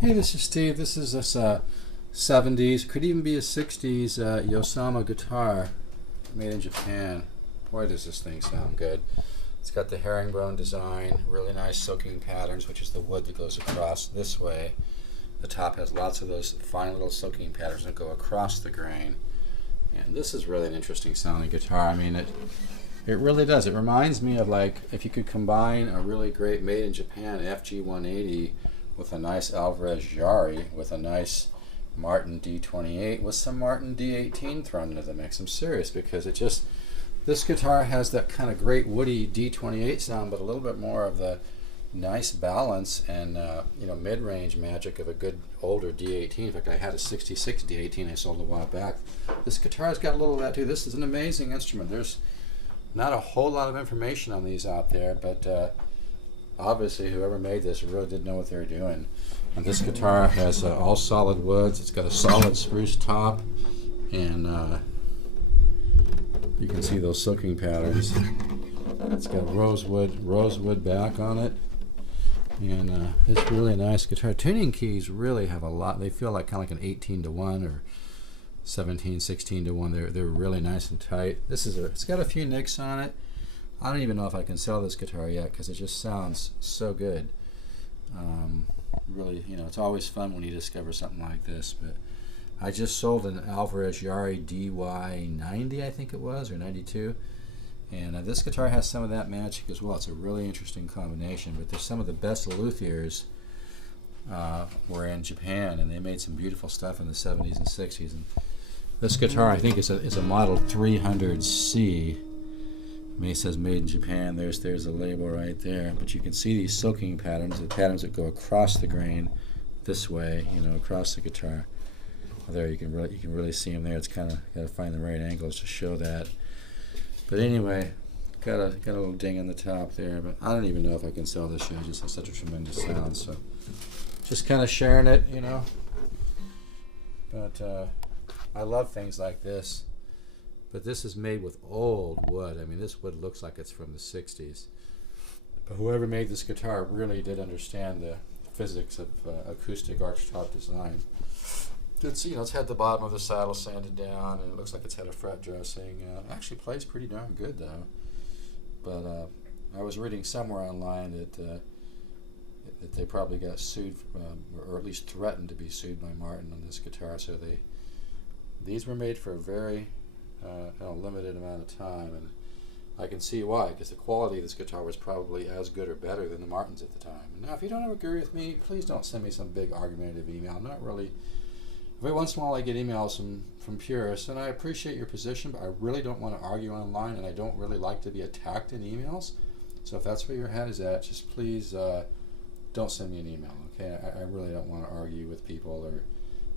Hey, this is Steve. This is this 70s, could even be a 60s Yasuma guitar made in Japan. Boy, does this thing sound good. It's got the herringbone design, really nice soaking patterns, which is the wood that goes across this way. The top has lots of those fine little soaking patterns that go across the grain. And this is really an interesting sounding guitar. I mean, it really does. It reminds me of, like, if you could combine a really great made in Japan FG180 with a nice Alvarez Yairi, with a nice Martin D28, with some Martin D18 thrown into the mix. I'm serious, because it just, this guitar has that kind of great woody D28 sound, but a little bit more of the nice balance and mid-range magic of a good older D18. In fact, I had a 66 D18 I sold a while back. This guitar's got a little of that too. This is an amazing instrument. There's not a whole lot of information on these out there, but obviously whoever made this really did know what they were doing. And this guitar has all solid woods. It's got a solid spruce top, and you can see those soaking patterns. It's got rosewood back on it, and it's really a nice guitar. Tuning keys really have a lot. They feel like kind of like an 18-to-1 or 17-16-to-1. They're really nice and tight. It's got a few nicks on it. I don't even know if I can sell this guitar yet, because it just sounds so good. Really, it's always fun when you discover something like this. But I just sold an Alvarez Yairi DY90, I think it was, or 92. And this guitar has some of that magic as well. It's a really interesting combination. But there's some of the best luthiers were in Japan, and they made some beautiful stuff in the 70s and 60s. And this guitar, I think, is a model 300C. I mean, it says made in Japan. There's a label right there. But you can see these soaking patterns, the patterns that go across the grain this way, across the guitar. There, you can really see them there. It's kind of got to find the right angles to show that. But anyway, got a little ding on the top there. But I don't even know if I can sell this yet. It just has such a tremendous sound. So just kind of sharing it, But I love things like this. But this is made with old wood. I mean, this wood looks like it's from the 60s. But whoever made this guitar really did understand the physics of acoustic archtop design. It's had the bottom of the saddle sanded down, and it looks like it's had a fret dressing. It actually plays pretty darn good, though. But I was reading somewhere online that they probably got sued, or at least threatened to be sued by Martin on this guitar. So these were made for a very limited amount of time, and I can see why, because the quality of this guitar was probably as good or better than the Martins at the time. Now, if you don't agree with me, please don't send me some big argumentative email. Not really. Every once in a while I get emails from purists, and I appreciate your position, but I really don't want to argue online, and I don't really like to be attacked in emails. So if that's where your head is at, just please don't send me an email, okay? I really don't want to argue with people, or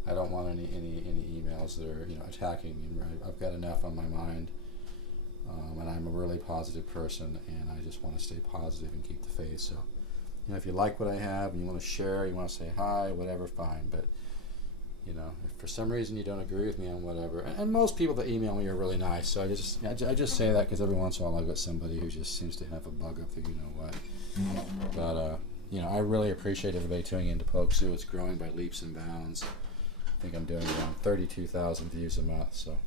I don't want any emails that are attacking me. Right? I've got enough on my mind, and I'm a really positive person, and I just want to stay positive and keep the faith. So, if you like what I have and you want to share, you want to say hi, whatever, fine. But if for some reason you don't agree with me on whatever, and most people that email me are really nice. So I just say that because every once in a while I've got somebody who just seems to have a bug up there, what. But I really appreciate everybody tuning into Pokesoo. It's growing by leaps and bounds. I think I'm doing around 32,000 views a month. So,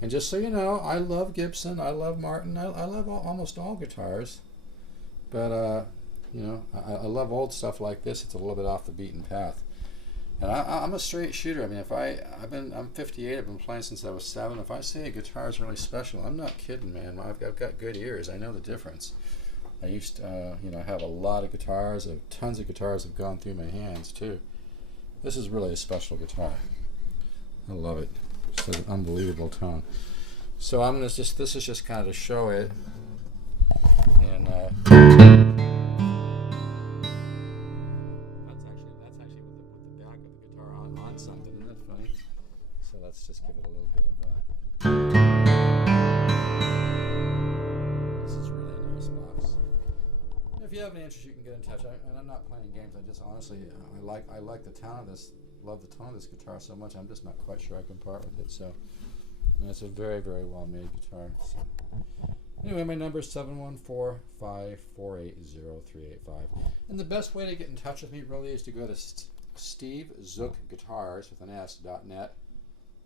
and just so you know, I love Gibson, I love Martin, I love almost all guitars, but I love old stuff like this. It's a little bit off the beaten path, and I'm a straight shooter. I mean, I'm 58. I've been playing since I was 7. If I say a guitar is really special, I'm not kidding, man. I've got good ears. I know the difference. I used to have a lot of guitars. Tons of guitars have gone through my hands too. This is really a special guitar. I love it. It's an unbelievable tone. So I'm gonna this is just kind of to show it, and that's actually with the back of the guitar on something. Isn't that funny? So let's just give it a little bit of this is really a nice box. If you have any interest, you can get in touch. And I'm not playing games. I just honestly, I like the tone of this. Love the tone of this guitar so much. I'm just not quite sure I can part with it. So, and it's a very, very well made guitar. So, anyway, my number is 714-548-0385. And the best way to get in touch with me really is to go to Steve Zook Guitars with an S.net.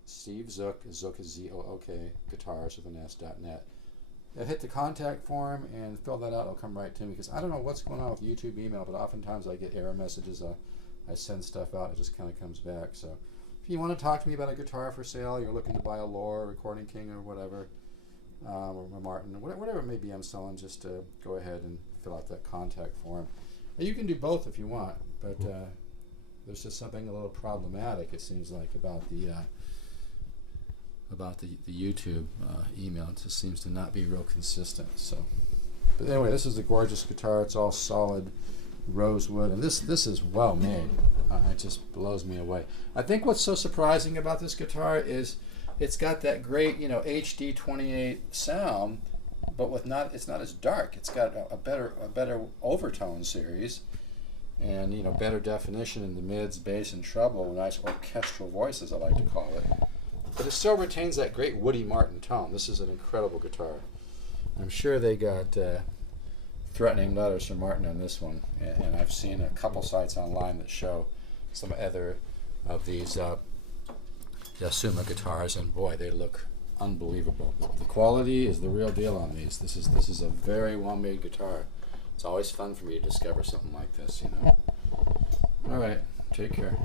Steve Zook, Zook is Z-O-O-K, guitars with an S.net. Hit the contact form and fill that out. It'll come right to me, because I don't know what's going on with YouTube email, but oftentimes I get error messages. I send stuff out, it just kind of comes back. So if you want to talk to me about a guitar for sale, you're looking to buy a Lore, Recording King, or whatever, or a Martin, whatever it may be I'm selling, just go ahead and fill out that contact form. And you can do both if you want, but there's just something a little problematic, it seems like, about the YouTube email. It just seems to not be real consistent. So, but anyway, this is a gorgeous guitar. It's all solid rosewood, and this is well made. It just blows me away. I think what's so surprising about this guitar is it's got that great, you know, HD28 sound, but it's not as dark. It's got a better overtone series, and, you know, better definition in the mids, bass, and treble. Nice orchestral voice, as I like to call it. But it still retains that great Woody Martin tone. This is an incredible guitar. I'm sure they got threatening letters from Martin on this one, and I've seen a couple sites online that show some other of these Yasuma guitars, and boy, they look unbelievable. The quality is the real deal on these. This is a very well-made guitar. It's always fun for me to discover something like this, you know. All right, take care.